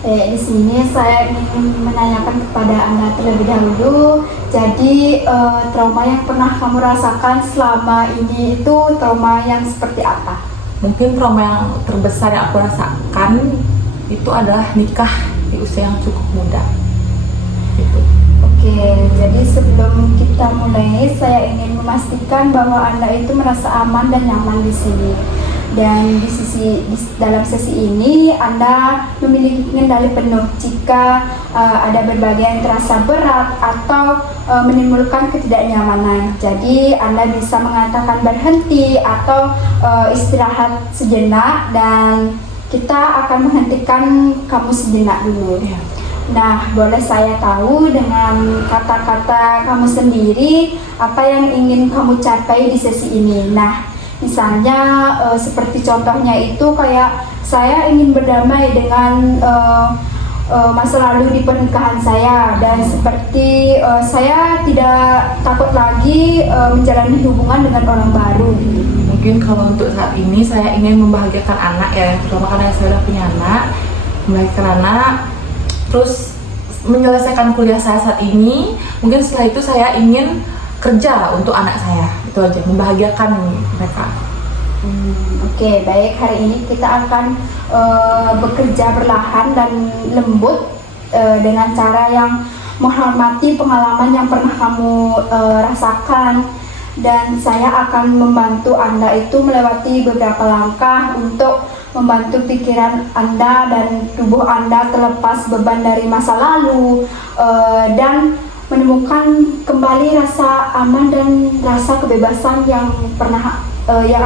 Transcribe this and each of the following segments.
Di sini saya ingin menanyakan kepada Anda terlebih dahulu. Jadi, trauma yang pernah kamu rasakan selama ini itu trauma yang seperti apa? Mungkin trauma yang terbesar yang aku rasakan itu adalah nikah di usia yang cukup muda. Gitu. Oke, jadi sebelum kita mulai, saya ingin memastikan bahwa Anda itu merasa aman dan nyaman di sini. Dan dalam sesi ini Anda memiliki kendali penuh jika ada berbagai yang terasa berat atau menimbulkan ketidaknyamanan. Jadi Anda bisa mengatakan berhenti atau istirahat sejenak, dan kita akan menghentikan kamu sejenak dulu. Ya. Nah, boleh saya tahu dengan kata-kata kamu sendiri apa yang ingin kamu capai di sesi ini? Nah, misalnya seperti contohnya itu kayak saya ingin berdamai dengan masa lalu di pernikahan saya, dan seperti saya tidak takut lagi menjalani hubungan dengan orang baru. Mungkin kalau untuk saat ini saya ingin membahagiakan anak ya, terutama karena saya sudah punya anak, membahagiakan anak, terus menyelesaikan kuliah saya saat ini. Mungkin setelah itu saya ingin kerja untuk anak saya, itu aja, membahagiakan mereka. Oke, baik. Hari ini kita akan bekerja perlahan dan lembut dengan cara yang menghormati pengalaman yang pernah kamu rasakan, dan saya akan membantu Anda itu melewati beberapa langkah untuk membantu pikiran Anda dan tubuh Anda terlepas beban dari masa lalu, dan menemukan kembali rasa aman dan rasa kebebasan yang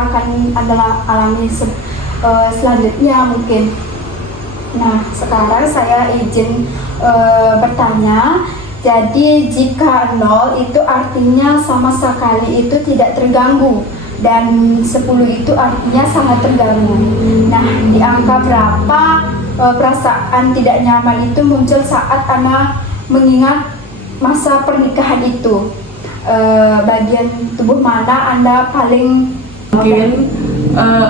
akan Anda alami selanjutnya mungkin. Nah, sekarang saya izin bertanya. Jadi jika 0 itu artinya sama sekali itu tidak terganggu, dan 10 itu artinya sangat terganggu. Nah, di angka berapa perasaan tidak nyaman itu muncul saat Anda mengingat masa pernikahan itu? Bagian tubuh mana Anda paling Mungkin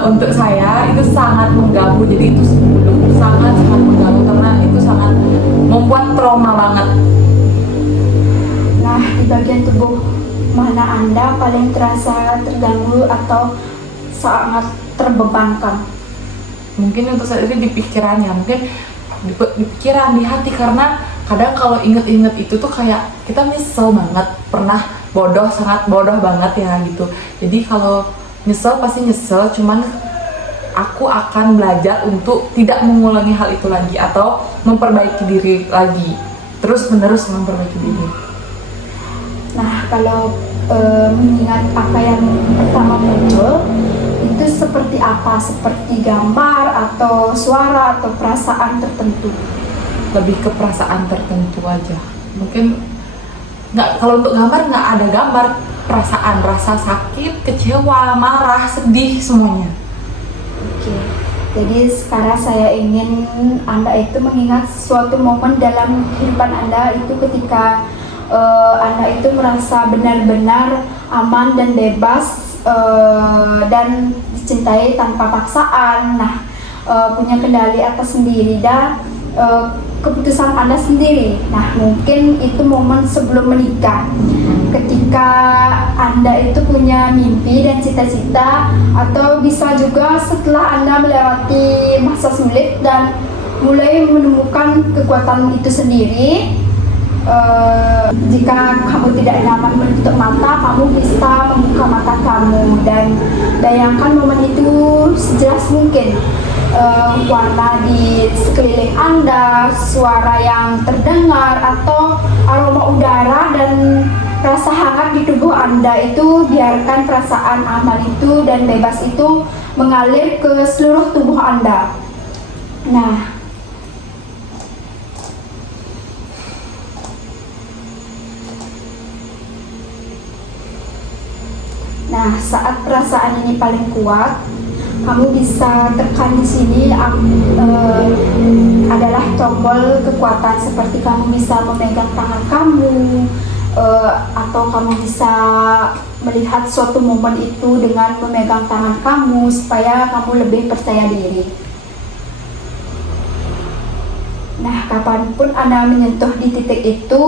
untuk saya itu sangat mengganggu, jadi itu 10 sangat mengganggu karena itu sangat membuat trauma banget. Nah, di bagian tubuh mana Anda paling terasa terganggu atau sangat terbebankan? Mungkin untuk saat ini di pikiran ya, mungkin di pikiran, di hati, karena kadang kalau inget-inget itu tuh kayak kita nyesel banget, pernah bodoh, sangat bodoh banget ya gitu. Jadi kalau nyesel pasti nyesel, cuman aku akan belajar untuk tidak mengulangi hal itu lagi atau memperbaiki diri lagi, terus menerus memperbaiki diri. Nah, kalau mengingat apa yang pertama muncul, itu seperti apa? Seperti gambar atau suara atau perasaan tertentu? Lebih ke perasaan tertentu aja. Mungkin nggak, kalau untuk gambar nggak ada gambar, perasaan, rasa sakit, kecewa, marah, sedih, semuanya. Oke. Jadi sekarang saya ingin Anda itu mengingat suatu momen dalam kehidupan Anda itu ketika Anda itu merasa benar-benar aman dan bebas dan dicintai tanpa paksaan. Nah, punya kendali atas sendiri dan keputusan Anda sendiri. Nah, mungkin itu momen sebelum menikah, ketika Anda itu punya mimpi dan cita-cita, atau bisa juga setelah Anda melewati masa sulit dan mulai menemukan kekuatan itu sendiri. Jika kamu tidak nyaman menutup mata, kamu bisa membuka mata kamu dan bayangkan momen itu sejelas mungkin. Warna di sekeliling Anda, suara yang terdengar, atau aroma udara dan rasa hangat di tubuh Anda itu, biarkan perasaan aman itu dan bebas itu mengalir ke seluruh tubuh Anda. Nah, saat perasaan ini paling kuat, kamu bisa tekan di sini adalah tombol kekuatan, seperti kamu bisa memegang tangan kamu, atau kamu bisa melihat suatu momen itu dengan memegang tangan kamu supaya kamu lebih percaya diri. Nah, kapanpun Anda menyentuh di titik itu,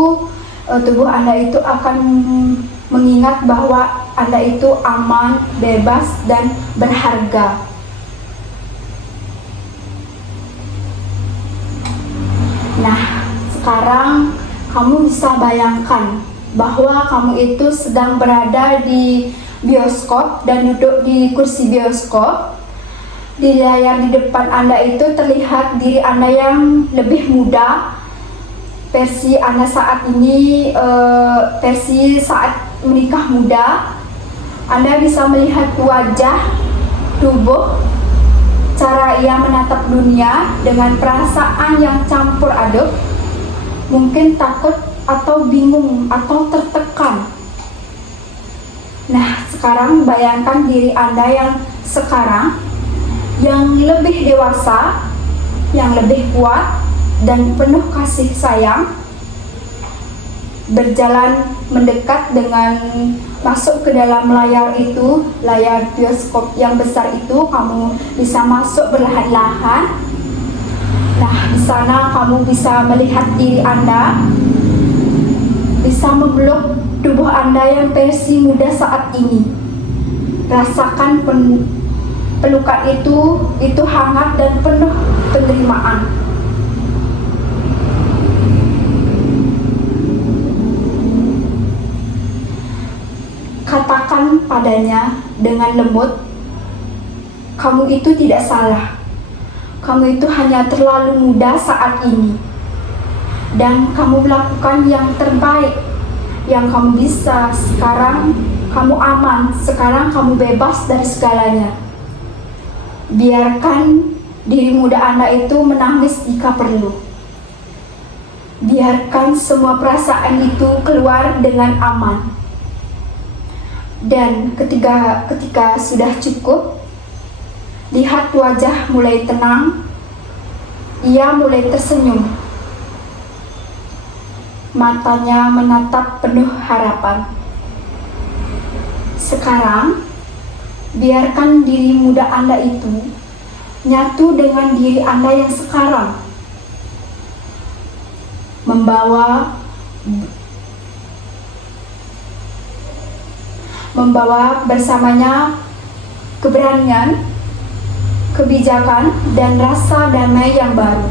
tubuh Anda itu akan mengingat bahwa Anda itu aman, bebas, dan berharga. Nah, sekarang kamu bisa bayangkan bahwa kamu itu sedang berada di bioskop dan duduk di kursi bioskop. Di layar di depan Anda itu terlihat diri Anda yang lebih muda, versi Anda saat ini, versi saat menikah muda. Anda bisa melihat wajah, tubuh, cara ia menatap dunia dengan perasaan yang campur aduk, mungkin takut atau bingung atau tertekan. Nah, sekarang bayangkan diri Anda yang sekarang, yang lebih dewasa, yang lebih kuat, dan penuh kasih sayang, berjalan mendekat dengan masuk ke dalam layar itu, layar bioskop yang besar itu. Kamu bisa masuk perlahan-lahan. Nah, di sana kamu bisa melihat diri Anda, bisa memeluk tubuh Anda yang versi muda saat ini. Rasakan pelukan itu hangat dan penuh penerimaan. Katakan padanya dengan lembut, kamu itu tidak salah. Kamu itu hanya terlalu muda saat ini. Dan kamu melakukan yang terbaik yang kamu bisa. Sekarang kamu aman, sekarang kamu bebas dari segalanya. Biarkan diri muda Anda itu menangis jika perlu. Biarkan semua perasaan itu keluar dengan aman. Dan ketika sudah cukup, lihat wajah mulai tenang, ia mulai tersenyum. Matanya menatap penuh harapan. Sekarang, biarkan diri muda Anda itu nyatu dengan diri Anda yang sekarang, membawa bersamanya keberanian, kebijakan, dan rasa damai yang baru.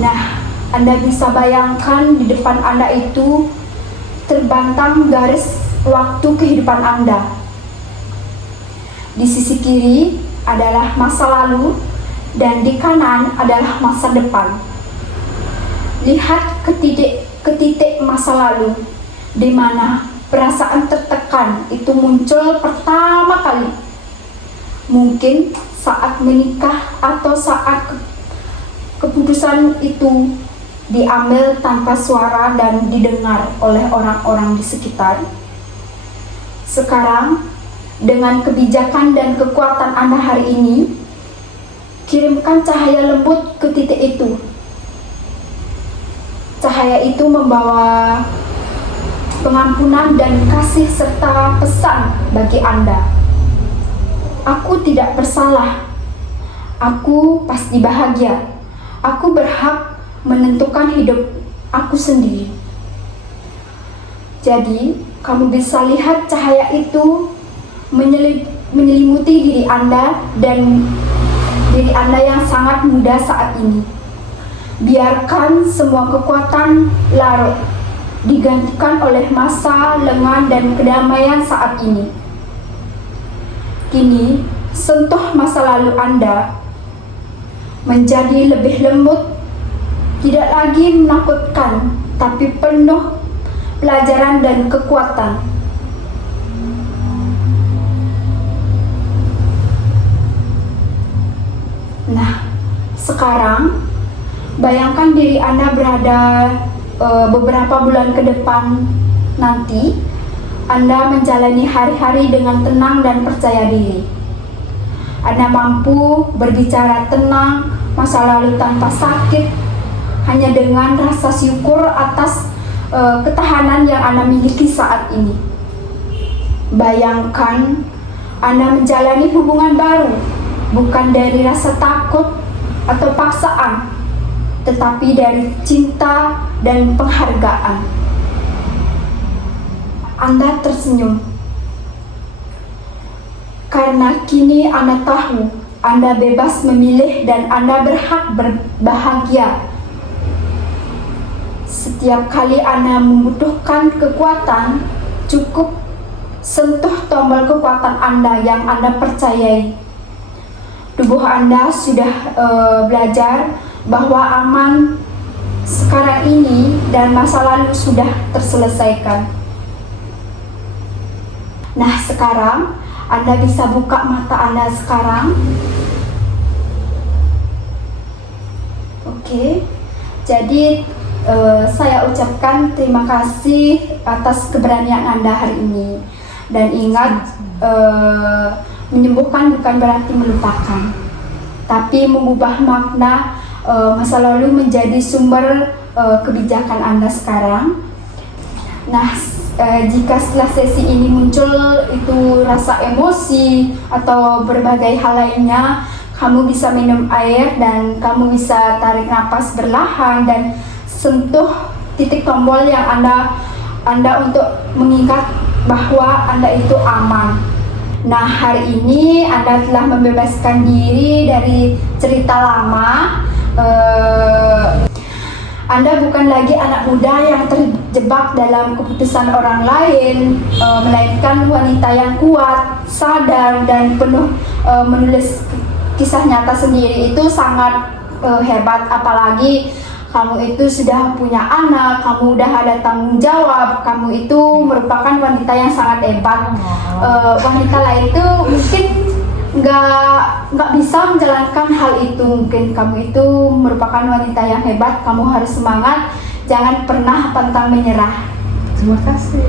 Nah, Anda bisa bayangkan di depan Anda itu terbentang garis waktu kehidupan Anda. Di sisi kiri adalah masa lalu dan di kanan adalah masa depan. Lihat ke titik masa lalu di mana perasaan tertekan itu muncul pertama kali. Mungkin saat menikah atau saat keputusan itu diambil tanpa suara dan didengar oleh orang-orang di sekitar. Sekarang, dengan kebijakan dan kekuatan Anda hari ini, kirimkan cahaya lembut ke titik itu. Cahaya itu membawa pengampunan dan kasih serta pesan bagi Anda. Aku tidak bersalah. Aku pasti bahagia. Aku berhak menentukan hidup aku sendiri. Jadi, kamu bisa lihat cahaya itu menyelimuti diri Anda dan diri Anda yang sangat muda saat ini. Biarkan semua kekuatan larut digantikan oleh masa lengan dan kedamaian saat ini. Kini, sentuh masa lalu Anda menjadi lebih lembut, tidak lagi menakutkan, tapi penuh pelajaran dan kekuatan. Nah, sekarang bayangkan diri Anda berada beberapa bulan ke depan nanti. Anda menjalani hari-hari dengan tenang dan percaya diri. Anda mampu berbicara tenang masa lalu tanpa sakit, hanya dengan rasa syukur atas ketahanan yang Anda miliki saat ini. Bayangkan Anda menjalani hubungan baru bukan dari rasa takut atau paksaan, tetapi dari cinta dan penghargaan. Anda tersenyum karena kini Anda tahu Anda bebas memilih dan Anda berhak berbahagia. Setiap kali Anda membutuhkan kekuatan, cukup sentuh tombol kekuatan Anda yang Anda percayai. Tubuh Anda sudah belajar bahwa aman sekarang ini dan masa lalu sudah terselesaikan. Nah, sekarang Anda bisa buka mata Anda sekarang. Oke, jadi saya ucapkan terima kasih atas keberanian Anda hari ini. Dan ingat, menyembuhkan bukan berarti melupakan, tapi mengubah makna masa lalu menjadi sumber kebijakan Anda sekarang. Nah, jika setelah sesi ini muncul itu rasa emosi atau berbagai hal lainnya, kamu bisa minum air dan kamu bisa tarik napas perlahan dan sentuh titik tombol yang Anda untuk mengingat bahwa Anda itu aman. Nah, hari ini Anda telah membebaskan diri dari cerita lama. Anda bukan lagi anak muda yang terjebak dalam keputusan orang lain, melainkan wanita yang kuat, sadar, dan penuh menulis kisah nyata sendiri. Itu sangat hebat, apalagi kamu itu sudah punya anak, kamu udah ada tanggung jawab, kamu itu merupakan wanita yang sangat hebat. Wanita lain itu mungkin nggak bisa menjalankan hal itu. Mungkin kamu itu merupakan wanita yang hebat, kamu harus semangat, jangan pernah pantang menyerah. Terima kasih.